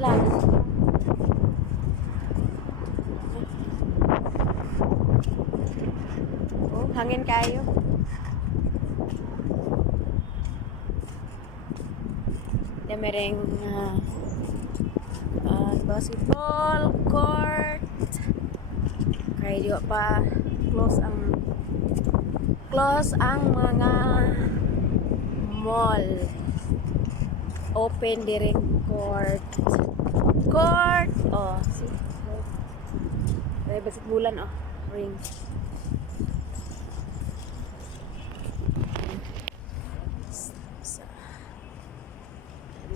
lang. Oh, hangin kayo. Mereng basketball court. Kaya juga pa close ang mga mall. Open direct court. Oh, see. May basketbulan oh, ring.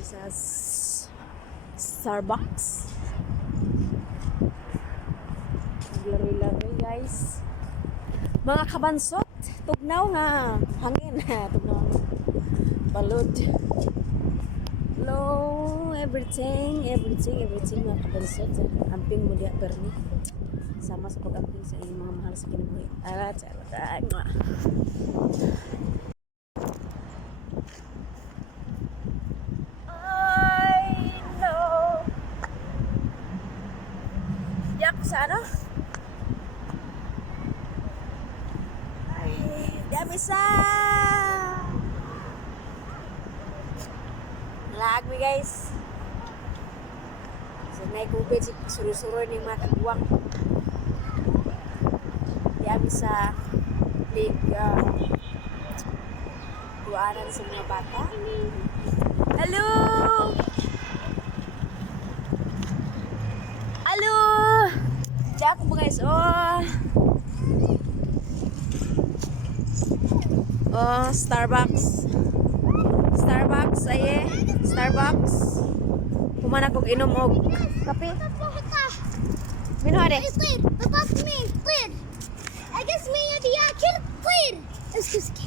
Sa Starbucks. Lari-lari guys. Mga kabansot, tugnaw nga hangin. Tugnaw. Balod. Hello, everything mga kabansot. Amping mo diya perni. Sama sa pag-amping sa inyong mga mahal sa kinabuhi. Sa ano? Ay, dami sa lag mi guys. So may kubit suru-suru ni mga kaguwang. Dami sa buwanan sa mga bata. Hello! Hello! Diyan ako guys, Starbucks, aye, Starbucks. Kumana kong inom og kape. Mino ade? Clear, papas me, clear. I guess me at the kid, clear. Excuse me.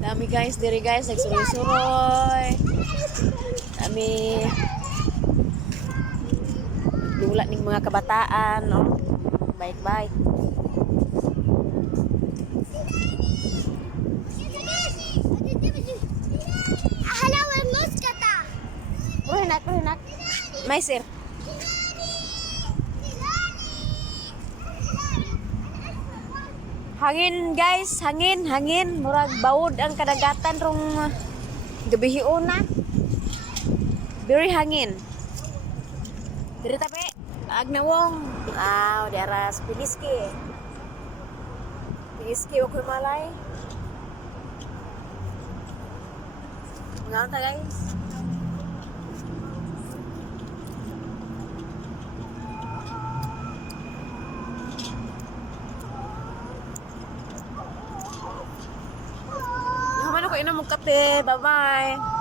Dami guys, diri guys, nagsuroy-suroy. Dami dula ning mga kabataan, no? Baik-baik. Halawa muskata. Pruhinak. May sir. Hangin guys, hangin. Murag bawod ang kadagatan rong gabihion na. Very hangin. Diri tapi agnawong. Di aras Piniski. Ako malay. Nganta guys. Naman ako inom ng kape. Bye-bye.